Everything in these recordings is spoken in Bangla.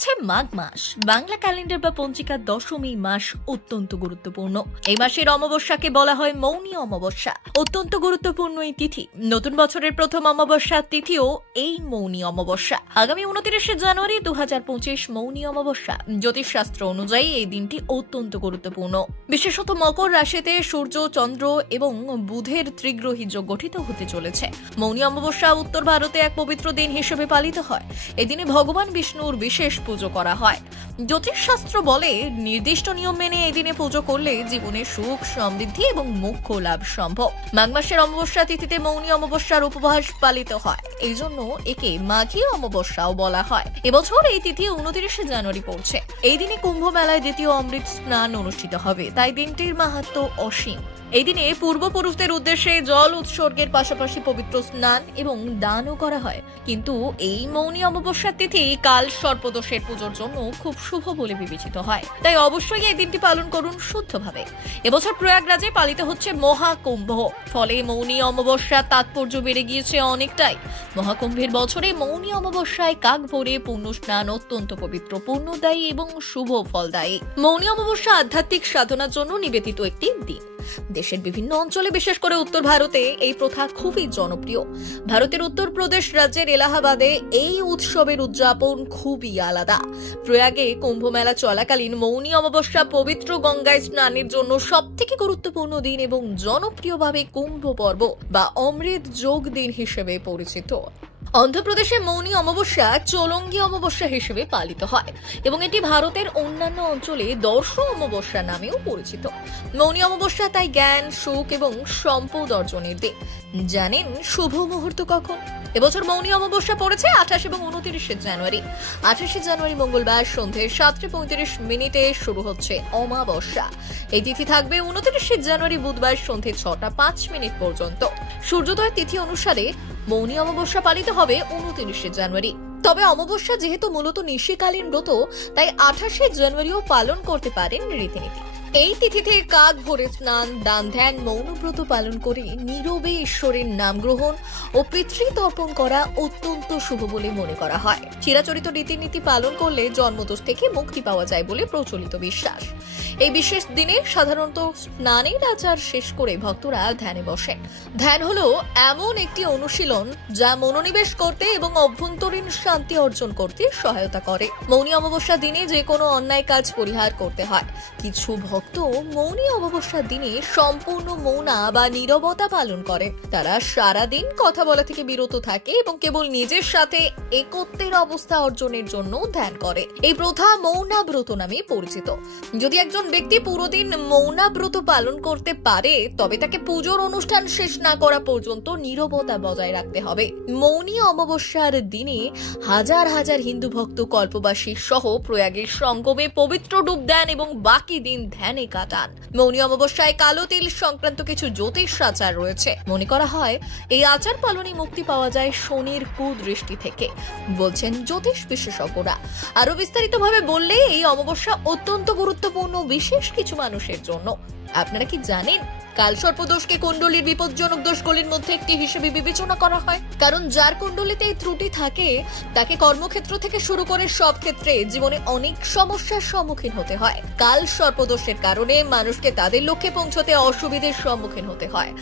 চলছে মাঘ মাস। বাংলা ক্যালেন্ডার বা পঞ্জিকার দশমী মাস অত্যন্ত গুরুত্বপূর্ণ। এই মাসের অমাবস্যাকে বলা হয় মৌনী অমাবস্যা। অত্যন্ত গুরুত্বপূর্ণ এই তিথি। নতুন বছরের প্রথম অমাবস্যার তিথিও এই মৌনী অমাবস্যা। আগামী 29 জানুয়ারি 2025 মৌনী অমাবস্যা। জ্যোতিষশাস্ত্র অনুযায়ী এই দিনটি অত্যন্ত গুরুত্বপূর্ণ। বিশেষত মকর রাশিতে সূর্য, চন্দ্র এবং বুধের ত্রিগ্রহী যোগ গঠিত হতে চলেছে। মৌনী অমাবস্যা উত্তর ভারতে এক পবিত্র দিন হিসেবে পালিত হয়। এই দিনে ভগবান বিষ্ণুর বিশেষ পুজো করা হয়। জ্যোতিষশাস্ত্র বলে নির্দিষ্ট নিয়ম মেনে এই দিনে পুজো করলে জীবনে সুখ, সমৃদ্ধি এবং মোক্ষ লাভ সম্ভব। মাঘ মাসের অমাবস্যা তিথিতে মৌনী অমাবস্যার উপবাস পালিত হয়। এই জন্য একে মাঘী অমাবস্যাও বলা হয়। এবছর এই তিথি 29 জানুয়ারি পড়ছে। এই দিনে কুম্ভ মেলায় দ্বিতীয় অমৃত স্নান অনুষ্ঠিত হবে, তাই দিনটির মাহাত্ম্য অসীম। এই দিনে পূর্বপুরুষদের উদ্দেশ্যে জল উৎসর্গের পাশাপাশি পবিত্র স্নান এবং দানও করা হয়। কিন্তু এই মৌনী অমাবস্যার তিথি কাল সর্পদোষের পুজোর জন্য খুব শুভ বলে বিবেচিত হয়, তাই অবশ্যই এই দিনটি পালন করুন শুদ্ধভাবে। এবছর প্রয়াগরাজে পালিত হচ্ছে মহাকুম্ভ, ফলে মৌনী অমাবস্যার তাৎপর্য বেড়ে গিয়েছে অনেকটাই। মহাকুম্ভের বছরে মৌনী অমাবস্যায় কাক ভরে পুণ্য স্নান অত্যন্ত পবিত্র, পুণ্যদায়ী এবং শুভ ফলদায়ী। মৌনী অমাবস্যা আধ্যাত্মিক সাধনার জন্য নিবেদিত একটি দিন। দেশের বিভিন্ন অঞ্চলে, বিশেষ করে উত্তর ভারতে এই প্রথা খুবই জনপ্রিয়। ভারতের উত্তরপ্রদেশ রাজ্যের এলাহাবাদে এই উৎসবের উদযাপন খুবই আলাদা। প্রয়াগে কুম্ভ মেলা চলাকালীন মৌনী অমাবস্যা পবিত্র গঙ্গায় স্নানের জন্য সবথেকে গুরুত্বপূর্ণ দিন এবং জনপ্রিয়ভাবে কুম্ভ পর্ব বা অমৃত যোগ দিন হিসেবে পরিচিত। অন্ধ্রপ্রদেশে মৌনী অমাবস্যা চোলঙ্গি অমাবস্যা হিসেবে পালিত হয় এবং এটি ভারতের অন্যান্য অঞ্চলে দর্শ অমাবস্যা নামেও পরিচিত। মৌনী অমাবস্যা তাই জ্ঞান, সুখ এবং সম্পদ অর্জনের দিন। জানেন শুভ মুহূর্ত কখন? এবছর মৌনী অমাবস্যা পড়েছে 28 এবং 29 জানুয়ারি। 28 জানুয়ারি মঙ্গলবার সন্ধ্যে 7:35 শুরু হচ্ছে অমাবস্যা। এই তিথি থাকবে 29 জানুয়ারি বুধবার সন্ধ্যে 6:05 পর্যন্ত। সূর্যোদয় তিথি অনুসারে মৌনী অমাবস্যা পালিত হবে 29 জানুয়ারি। তবে অমাবস্যা যেহেতু মূলত নিশিকালীন ব্রত, তাই 28 জানুয়ারিও পালন করতে পারেন রীতিনীতি। এই তিথিতে কাক ভরে স্নান, দান ধ্যান, মৌনব্রত পালন করে নীরবে ঈশ্বরের নাম গ্রহণ ও পিতৃতর্পণ করা অত্যন্ত শুভ বলে মনে করা হয়। চিরাচরিত রীতিনীতি পালন করলে জন্মদোষ থেকে মুক্তি পাওয়া যায় বলে প্রচলিত বিশ্বাস। এই বিশেষ দিনে সাধারণত স্নানের আচার শেষ করে ভক্তরা ধ্যানে বসেন। ধ্যান হলো এমন একটি অনুশীলন যা মনোনিবেশ করতে এবং অভ্যন্তরীণ শান্তি অর্জন করতে সহায়তা করে। মৌনী অমাবস্যা দিনে যে কোনো অন্যায় কাজ পরিহার করতে হয়। কিছু ভক্ত মৌনী অমাবস্যার দিনে সম্পূর্ণ মৌনা বা নীরবতা পালন করেন। তারা সারাদিন কথা বলা থেকে বিরত থাকে এবং কেবল নিজের সাথে একত্বের অবস্থা অর্জনের জন্য ধ্যান করে। এই প্রথা মৌনা ব্রত নামে পরিচিত। যদি একজন ব্যক্তি পুরোদিন মৌনা ব্রত পালন করতে পারে, তবে তাকে পুজোর অনুষ্ঠান শেষ না করা পর্যন্ত নীরবতা বজায় রাখতে হবে। মৌনী অমাবস্যার দিনে হাজার হাজার হিন্দু ভক্ত কল্পবাসী সহ প্রয়াগের সঙ্গমে পবিত্র ডুব দেন এবং বাকি দিন ধ্যানে কাটান। মৌনী অমাবস্যায় কালো তিল সংক্রান্ত কিছু জ্যোতিষ আচার রয়েছে। মনে করা হয় এই আচার পালনে মুক্তি পাওয়া যায় শনির কুদৃষ্টি থেকে, বলছেন জ্যোতিষ বিশেষজ্ঞরা। আরো বিস্তারিতভাবে বললে এই অমাবস্যা অত্যন্ত গুরুত্বপূর্ণ বিশেষ কিছু মানুষের জন্য। আপনারা কি জানেন কালসর্পদোষকে কুণ্ডলীর বিপজ্জনক দোষগুলির মধ্যে একটি হিসেবে বিবেচনা করা হয়? কারণ যার কুণ্ডলীতে এই ত্রুটি থাকে তাকে কর্মক্ষেত্র থেকে শুরু করে সব ক্ষেত্রে জীবনে অনেক সমস্যার সম্মুখীন হতে হয়। কালসর্পদোষের কারণে মানুষকে তাদের লক্ষ্যে পৌঁছতে অসুবিধার সম্মুখীন হতে হয়,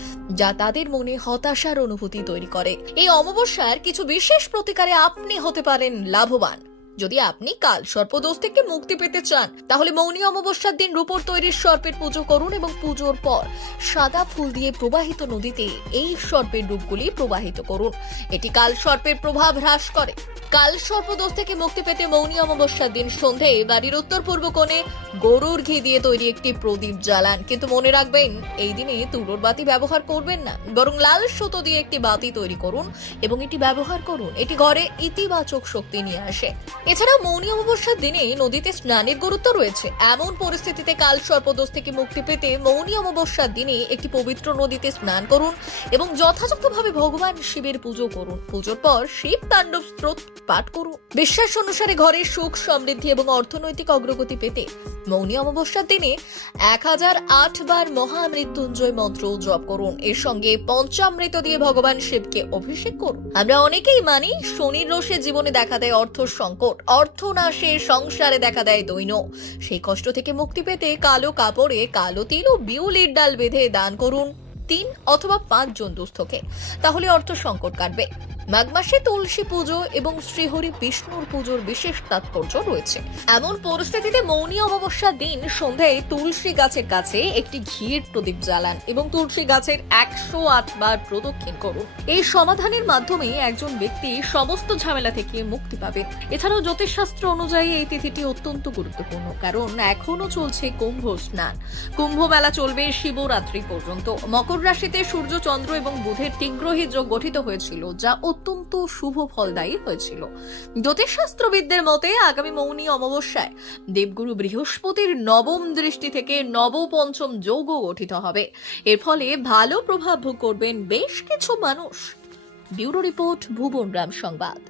যা তাদের মনে হতাশার অনুভূতি তৈরি করে। এই অমাবস্যার কিছু বিশেষ প্রতিকারে আপনি হতে পারেন লাভবান। যদি আপনি কাল সর্পদোষ থেকে মুক্তি পেতে চান, তাহলে মৌনী অমাবস্যার দিন রূপোর তৈরি সর্পের পুজো করুন এবং পুজোর পর সাদা ফুল দিয়ে প্রবাহিত নদীতে এই সর্পের রূপগুলি প্রবাহিত করুন। এটি কাল সর্পের প্রভাব হ্রাস করে। কাল সর্পদোষ থেকে মুক্তি পেতে মৌনী অমাবস্যার দিন সন্ধে বাড়ির উত্তর পূর্ব কোণে গরুর ঘি দিয়ে তৈরি একটি প্রদীপ জ্বালান। কিন্তু মনে রাখবেন, এই দিনে তুলোর বাতি ব্যবহার করবেন না, বরং লাল সুতো দিয়ে একটি বাতি তৈরি করুন এবং এটি ব্যবহার করুন। এটি ঘরে ইতিবাচক শক্তি নিয়ে আসে। এছাড়াও মৌনী অমাবস্যার দিনে নদীতে স্নানের গুরুত্ব রয়েছে। এমন পরিস্থিতিতে কাল সর্পদোষ থেকে মুক্তি পেতে মৌনী অমাবস্যার দিনে একটি পবিত্র নদীতে স্নান করুন এবং যথাযথভাবে ভগবান শিবের পুজো করুন। পুজোর পর শিব তাণ্ডব স্তোত্র পাঠ করুন। বিশ্বাস অনুসারে ঘরে সুখ, সমৃদ্ধি এবং অর্থনৈতিক অগ্রগতি পেতে মৌনী অমাবস্যার দিনে 1008 বার মহামৃত্যুঞ্জয় মন্ত্র জপ করুন। এর সঙ্গে পঞ্চামৃত দিয়ে ভগবান শিবকে অভিষেক করুন। আমরা অনেকেই মানি শনির রোষে জীবনে দেখা দেয় অর্থ সংকট। অর্থনাশে সংসারে দেখা দেয় দৈন্য। সেই কষ্ট থেকে মুক্তি পেতে কালো কাপড়ে কালো তিল ও বিউলির ডাল বেঁধে দান করুন 3 অথবা 5 জন দুস্থকে, তাহলে অর্থ সংকট কাটবে। মাঘ মাসে তুলসী পুজো এবং শ্রীহরি বিষ্ণুর পুজোর বিশেষ তাৎপর্য রয়েছে। এমন পরিস্থিতিতে মৌনী অমাবস্যার দিন সন্ধ্যায় তুলসী গাছের কাছে একটি ঘিয়ের প্রদীপ জ্বালান এবং তুলসী গাছের 108 বার প্রদক্ষিণ করুন। এই সমাধানের মাধ্যমে একজন ব্যক্তি সমস্ত ঝামেলা থেকে মুক্তি পাবে। এছাড়াও জ্যোতিষশাস্ত্র অনুযায়ী এই তিথিটি অত্যন্ত গুরুত্বপূর্ণ, কারণ এখনো চলছে কুম্ভ স্নান। কুম্ভ মেলা চলবে শিবরাত্রি পর্যন্ত। মকর রাশিতে সূর্য, চন্দ্র এবং বুধের তিগ্রহী যোগ গঠিত হয়েছিল, যা অত্যন্ত শুভ ফলদায়ী হয়েছিল। জ্যোতিষশাস্ত্রবিদদের মতে আগামী মৌনী অমাবস্যায় দেবগুরু বৃহস্পতির নবম দৃষ্টি থেকে নবপঞ্চম যোগ গঠিত হবে। এর ফলে ভালো প্রভাব ভোগ করবেন বেশ কিছু মানুষ। ব্যুরো রিপোর্ট, ভুবন রাম সংবাদ।